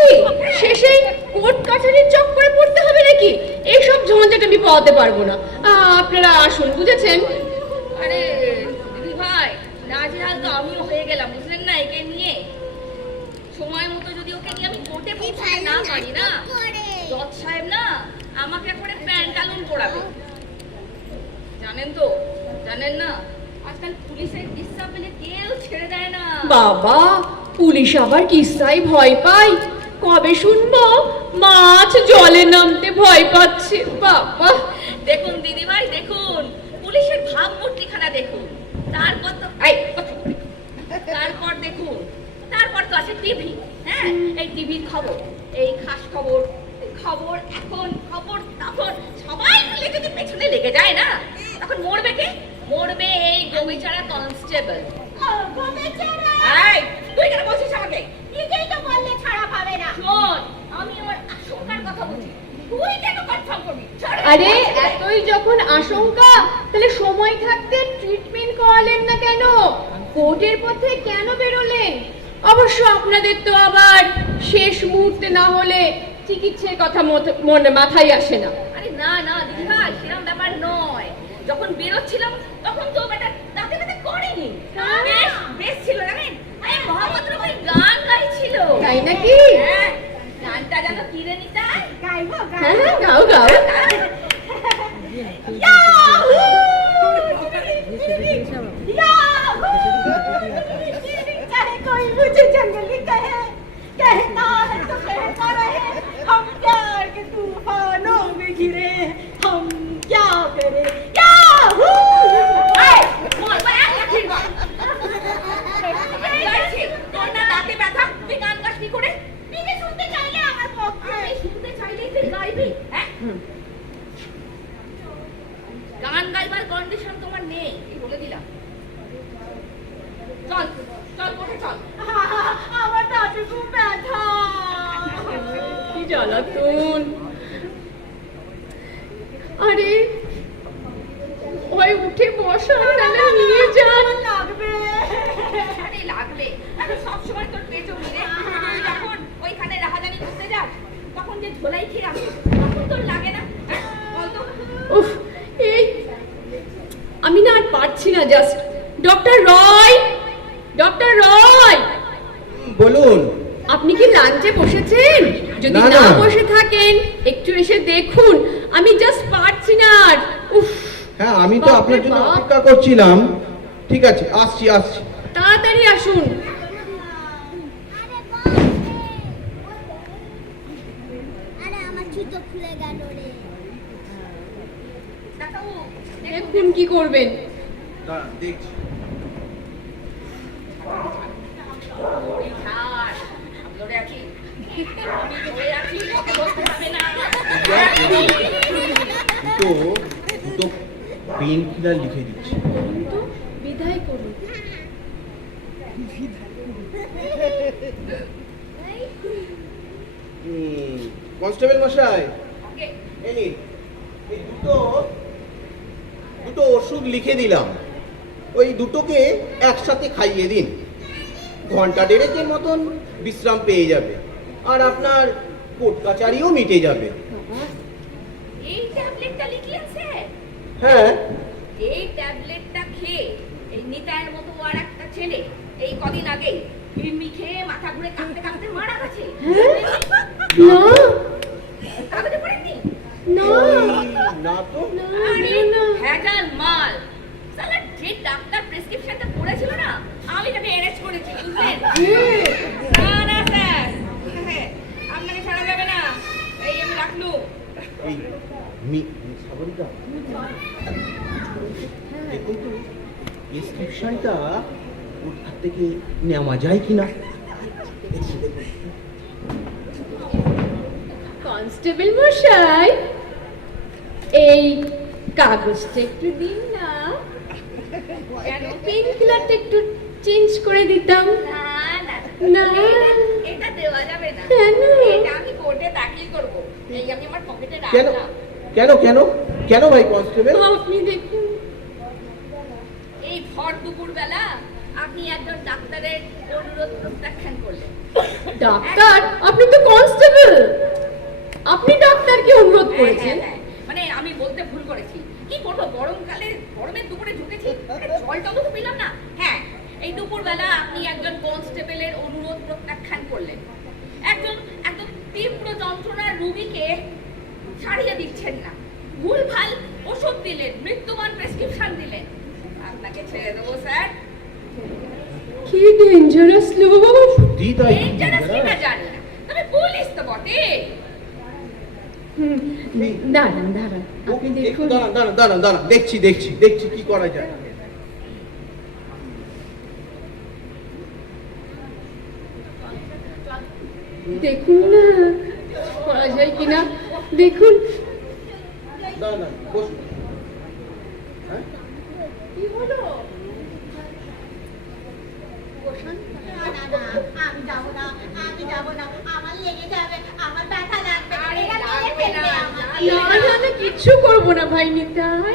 কি শেষে কোর্ট কাছারির চক্করে পড়তে হবে নাকি? এইসব ঝঞ্ঝাট আমি পাওয়াতে পারবো না। আপনারা আসুন, বুঝেছেন? আরে দিদি ভাই, নাজেহাল তো আমিও হয়ে গেলাম, বুঝলেন না? একে নিয়ে সময় মতো যদি ওকে নিয়ে আমি কোর্টে পৌঁছাতে না পারি না, জজ সাহেব না আমাকে একবারে প্যান্টালুন পরাবে। জানেন তো, জানেন না, আজকাল পুলিশের কিস্সা পেলে কেউ ছেড়ে দেয় না। বাবা, পুলিশ আবার কিস্সায় ভয় পায়? কবে শুনবো মাছ জলে নামতে ভয় পাচ্ছে? বাবা, দেখুন দিদি ভাই, দেখুন পুলিশের ভাবমূর্তিখানা দেখুন। তারপর তো তারপর দেখুন, তারপর তো আছে টিভি। হ্যাঁ, এই টিভির খবর, এই খাস খবর, খবর এখন খবর তখন সবাই মিলে যদি পেছনে লেগে যায় না, তখন মরবে কে? মরবে এই গোবিচারা কনস্টেবল। তুই কেন বলছিস আমাকে? নিজেই তো বললে ছাড়া পাবে না। শোন, আমি আমার আশঙ্কার কথা বলছি, তুই কেন কনফার্ম করবি? আরে এতই যখন আশঙ্কা, তাহলে সময় থাকতে ট্রিটমেন্ট করালেন না কেন? কোর্টের পথে কেন বেরোলেন? অবশ্য আপনাদের তো আবার শেষ মুহূর্তে না হলে চিকিৎসার কথা মনে মাথায় আসে না। আরে না না দিদি ভাই, সেরকম ব্যাপার নয়। যখন বেরোচ্ছিলাম তখন তো বেটা দাঁতে দাঁতে করেনি, বেশ বেশ ছিল। জানেন, আরে মোহাম্মদ রফি গান গাইছিল। তাই নাকি? হ্যাঁ, গানটা যেন কিরে নিতে গাইবো। হ্যাঁ হ্যাঁ, গাও গাও। चाहे कोई मुझे जंगली कहे, कहता है तो कहता रहे, हम प्यार के तूफानों में घिरे, हम क्या करें? याहू! मोर पर आग लगी बा। গাইছি, তোর না দাঁতে ব্যথা, তুই গান গাস কি করে? নিজে শুনতে চাইলে আমার পক্ষে। আমি শুনতে চাইলেই তুই গাইবি? হ্যাঁ, গান গাইবার কন্ডিশন তোমার নেই, এই বলে দিলাম। চল চল, কোথায় চল? আমার দাঁতে খুব ব্যথা। কি জ্বালাতন! আরে ওই উঠে বসান, তাহলে নিয়ে যান। লাগবে, আরে লাগবে। আমি সবসময় তোর পেছন রে, তুই যখন ওইখানে রাহাজানি করতে যাস, তখন যে ঝোলাই খেয়ে আসিস, তখন তোর লাগে না? হ্যাঁ, বল তো। উফ, এই আমি না আর পারছি না। জাস্ট ডক্টর রয়, ডক্টর রয়, বলুন। আপনি কি লাঞ্চে বসেছেন? যদি না, না না। বসে থাকেন একটু এসে দেখুন, আমি জাস্ট পারছি না আর। উফ, হ্যাঁ, আমি তো বাপরে আপনার জন্য বাপ। অপেক্ষা করছিলাম। ঠিক আছে, আসছি আসছি। তাড়াতাড়ি আসুন। আরে আমার জুতো খুলে গেল রে। ডাক্তারবাবু, দেখুন কি করবেন। দেখছি। ওই ছাড়, আমি ধরে আছি, আমি ধরে আছি, তোকে বলতে হবে না। দুটো পেন কিলার লিখে দিচ্ছি। করুন তো, বিদায় করুন। কনস্টেবল মশাই, ওকে, এই নিন, এই দুটো ওষুধ লিখে দিলাম। ওই দুটোকে একসাথে খাইয়ে দিন। ঘন্টা দেড়েকের মতন বিশ্রাম পেয়ে যাবে, আর আপনার কোর্ট কাচারিও মিটে যাবে। এই ট্যাবলেটটা লিখিয়েছে। হ্যাঁ, এই ট্যাবলেটটা খেয়ে এই নিতাইয়ের মতো আর একটা ছেলে এই কদিন আগে কৃমি খেয়ে মাথা ঘুরে কাঁপতে কাঁপতে মারা গেছে। না কাগজে পড়েননি? না না তো। আরে না। ভেজাল মাল। সালা যে ডাক্তার প্রেসক্রিপশনটা করেছিল না, আমি তাকে অ্যারেস্ট করেছি, বুঝলেন? না না স্যার, আপনাকে ছাড়া যাবে না। এই আমি রাখলু। এই সাগরিকা, দেখুন তো প্রেসক্রিপশনটা ওর হাত থেকে নেওয়া যায় কিনা। কনস্টেবল মশাই, এই কাগজটা একটু দিন না, পেন কিলারটা একটু চেঞ্জ করে দিতাম। না না না। এটা দেওয়া যাবে না। কেন? এটা আমি কোর্টে দাখিল করব। এই আমি আমার পকেটে কেন রাখলাম। কেন কেন কেন ভাই কনস্টেবল? আপনি দেখুন। এই ভর দুপুর বেলা আপনি একজন ডাক্তারের অনুরোধ প্রত্যাখ্যান করলেন। ডাক্তার? আপনি তো কনস্টেবল, আপনি ডাক্তারকে অনুরোধ করেছেন? হ্যাঁ, মানে আমি বলতে ভুল করেছি। কি করবো, গরমকালে গরমের দুপুরে ঢুকেছি, জলটাও তো পেলাম না। হ্যাঁ, এই দুপুরবেলা আপনি একজন কনস্টেবলের অনুরোধ প্রত্যাখ্যান করলেন। একজন তীব্র যন্ত্রণার রোগীকে ছাড়িয়ে দিচ্ছেন না, ভুলভাল ওষুধ দিলেন, মৃত্যুবান প্রেসক্রিপশন দিলেন। আপনাকে ছেড়ে দেবো স্যার। কি ডেঞ্জারাস লোক! সত্যিই তাই, কি ডেঞ্জারাস dangerous। কিনা জানি না, তবে পুলিশ তো বটে। দাঁড়ান দাঁড়ান, আপনি একটু দেখুন। দাঁড়ান দাঁড়ান দাঁড়ান দাঁড়ান, দেখছি দেখছি দেখছি কি করা যায়। দেখুন না করা যায় কিনা, দেখুন। দাঁড়ান বসুন। হ্যাঁ, কি হলো? আমি যাবো না, আমার লেগে যাবে, আমার ব্যথা লাগবে। আরে এটা লাগবে মেরে না, ফেলবে আমাকে। না না না, কিচ্ছু করবো না ভাই নিতাই।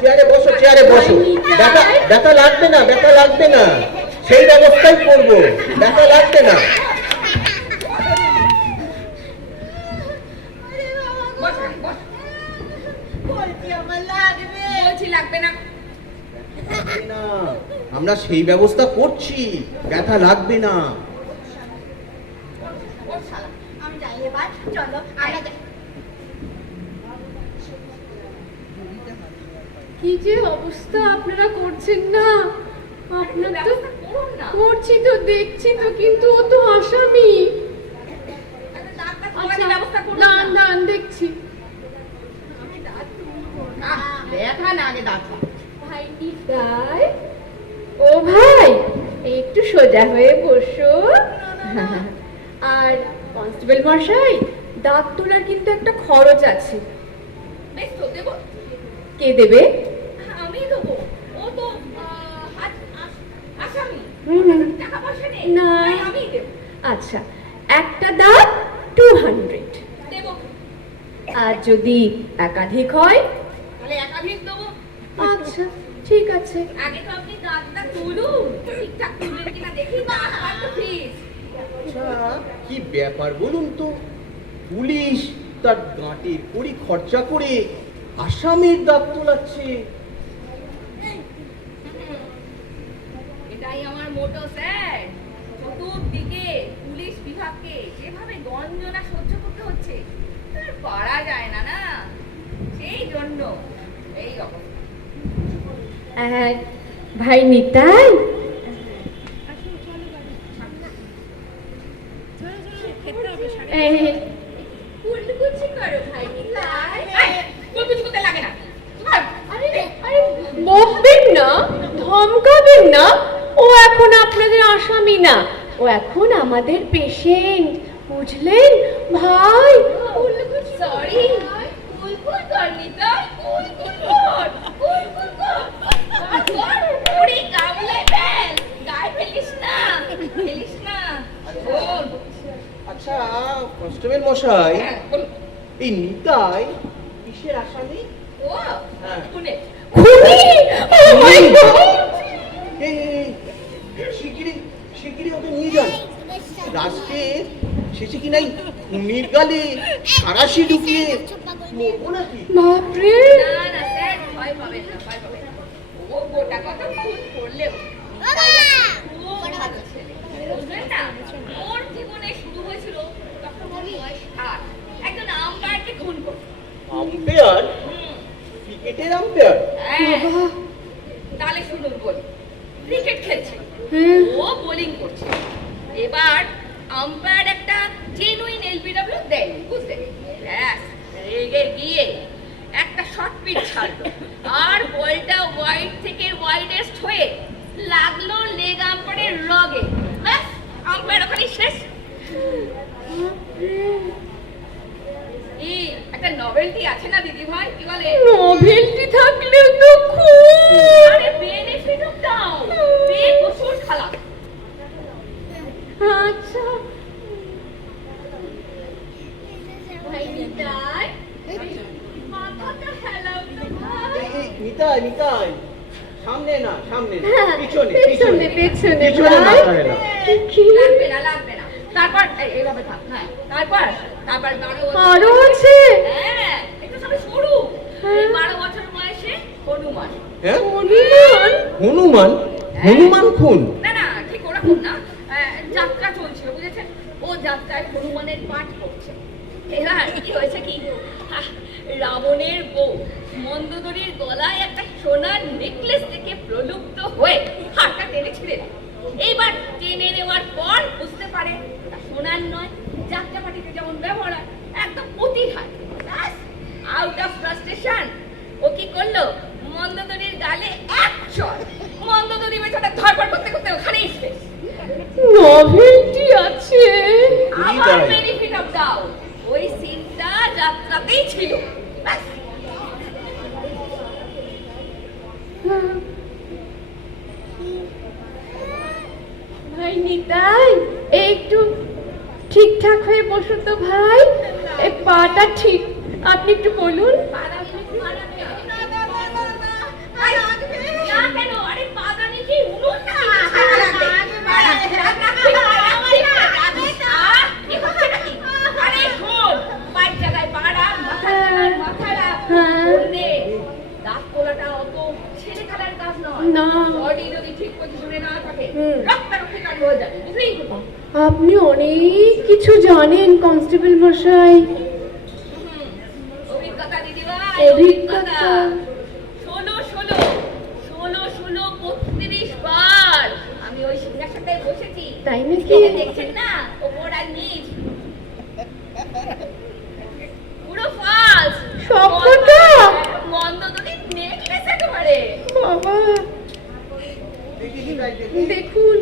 চেয়ারে বসো, চেয়ারে বসো। ব্যথা ব্যথা লাগবে না, ব্যথা লাগবে না, সেই ব্যবস্থাই করবো, ব্যথা লাগবে না। আরে বাবা গো, বসেন, বসেন। বলছি আমার লাগবে। বলছি লাগবে না। লাগবে না, আমরা সেই ব্যবস্থা করছি, ব্যথা লাগবে না। ও শালা, আমি যাই এবার, চলো আমরা যাই। কি যে অবস্থা আপনারা করছেন না! আপনার তো ব্যবস্থা করুন না। করছি তো, দেখছি তো, কিন্তু ও তো আসামি। একটা ডাক্তার আচ্ছা, তোমাদের ব্যবস্থা করুন দাঁড়ান না। দাঁড়ান, দেখছি। দেখা না আগে ডাক্তার। ভাই নিতাই, ও ভাই একটু সোজা হয়ে বসো। আর কনস্টেবল মশাই, দাঁত তোলার কিন্তু একটা খরচ আছে। বেশ তো দেবো, কে দেবে? আমি দেবো। ও তো আসামি, হুম। টাকা পয়সা নেই, না। তাই আমিই দেবো। আচ্ছা, একটা দাঁত 200, দেবো, আর যদি একাধিক হয়? তাহলে একাধিক দেবো। আচ্ছা ঠিক আছে। আগে তো আপনি দাঁতটা তুলুন, ঠিকঠাক তুললেন কিনা দেখি, তারপর তো ফিস। আচ্ছা, কি ব্যাপার বলুন তো, পুলিশ তার গাঁটের কড়ি খরচা করে আসামির দাঁত তোলাচ্ছে। এটাই আমার মোটো স্যার। চতুর্দিকে পুলিশ বিভাগকে যেভাবে গঞ্জনা সহ্য করতে হচ্ছে, তার পারা যায় না না, সেই জন্য এই অবস্থা। আর ভাই নিতাই, কুলকুচি করো ভাই নিতাই। কুলকুচি করতে লাগে না। আরে আরে, বকবেন না, ধমকাবেন না। ও এখন আপনাদের আসামি না, ও এখন আমাদের পেশেন্ট, বুঝলেন ভাই? সরি, কুলকুল কর নিতাই, কুলকুল কর, কুলকুল কর। ওরে গামলে ফেল, গায়ে ফেলিস না, ফেলিস না। শোন, আচ্ছা কনস্টেবল মশাই, হ্যাঁ, বলুন। এই নিতাই কিসের আসামি? ও, হ্যাঁ। শুনে, খুনি! Oh my God! এই শিগগিরই শিগগিরই ওকে নিয়ে যান। রাস্তে শেষে কি নাই খুনির গালে সারাশি ঢুকিয়ে মরবো নাকি? বাপরে! না না স্যার, ভয় পাবেন না, ভয় পাবেন না। ও গোটা কথা খুন করলেও বাবা! খুব ভালো ছেলে, বুঝলেন না? ওর জীবনে শুরু হয়েছিল তখন ওর বয়স 8, একজন আম্পায়ারকে খুন করত। আম্পায়ার? ক্রিকেটের আম্পায়ার? হ্যাঁ, বাবা! তাহলে শুনুন বলি, ক্রিকেট খেলছে, হ্যাঁ। ও বোলিং করছে। এবার আম্পায়ার একটা জেনুইন এলবিডব্লিউ দেয়নি, বুঝলেন? ব্যাস, রেগে গিয়ে একটা শর্ট পিচ ছাড়লো, আর বলটা ওয়াইড থেকে ওয়াইডেস্ট হয়ে লাগলো লেগ আম্পায়ারের রগে। ব্যাস, আম্পায়ার ওখানে শেষ। এই একটা নভেলটি আছে না দিদি ভাই, কি বলে? নভেলটি থাকলে তো খুব। আরে বেনিফিট অফ ডাউট, বেকসুর খালা। আচ্ছা ভাই নিতাই, মাথাটা হেলাও তো ভাই। নিতাই নিতাই, সামনে না, সামনে না, হ্যাঁ, পিছনে, পেছনে পেছনে পিছনে ভাই মাথা হেলাও। কি লাগবে না লাগবে না। তারপর এইভাবে থাক, হ্যাঁ তারপর 12 বছর আরো আছে হ্যাঁ একটু সবে শুরু। হ্যাঁ। 12 বছর বয়সে হনুমান। হ্যাঁ? হনুমান হনুমান? হনুমান খুন? না না ঠিক ওরকম না, যাত্রা চলছিল বুঝেছেন, ও যাত্রায় হনুমানের পাঠ করছে। এবার কি হয়েছে কি, রাবণের বউ মন্দোদরীর গলায় একটা সোনার নেকলেস থেকে প্রলুব্ধ হয়ে হাতটা টেনে ছিঁড়ে দেয়। এইবার টেনে নেওয়ার পর বুঝতে পারে ওটা সোনার নয়, যাত্রা পার্টিতে যেমন ব্যবহার হয় একদম প্রতিহার। আউট অফ ফ্রাস্ট্রেশন ও কি করলো, মন্দোদরীর গালে এক চড়। মন্দোদরী বেচারা ধরপড় করতে করতে ওখানেই শেষ। নভেলটি আছে আমার তাই? বেনিফিট অফ ডাউট ওই সিনটা যাত্রাতেই ছিল। ব্যাস। ভাই নিতাই একটু ঠিকঠাক হয়ে বসো তো ভাই, এই পাটা ঠিক, আপনি একটু বলুন। না কেন, আরে পাদানি কি উনুন না? আরে শোন, পায়ের জায়গায় পা রাখ, মাথার জায়গায় মাথা রাখ। হ্যাঁ। শোনে, দাঁত তোলাটা অত ছেলে খেলার কাজ নয়। না। বডি যদি ঠিক পজিশনে না থাকে, হুম। রক্তারক্তিকারী হয়ে যাবে, বুঝলেই তো? আপনি অনেক কিছু জানেন কনস্টেবল মশাই। অভিজ্ঞতা দিদিভাই, অভিজ্ঞতা। 16 32 বার আমি ওই সিংহাসনটায় বসেছি। তাই নাকি? এই যে দেখছেন না, ওপর আর নিচ পুরো ফালস। সবকটা? মন্দোদরী নেকলেস একেবারে। বাবা দেখি, দেখি, দেখি। দেখুন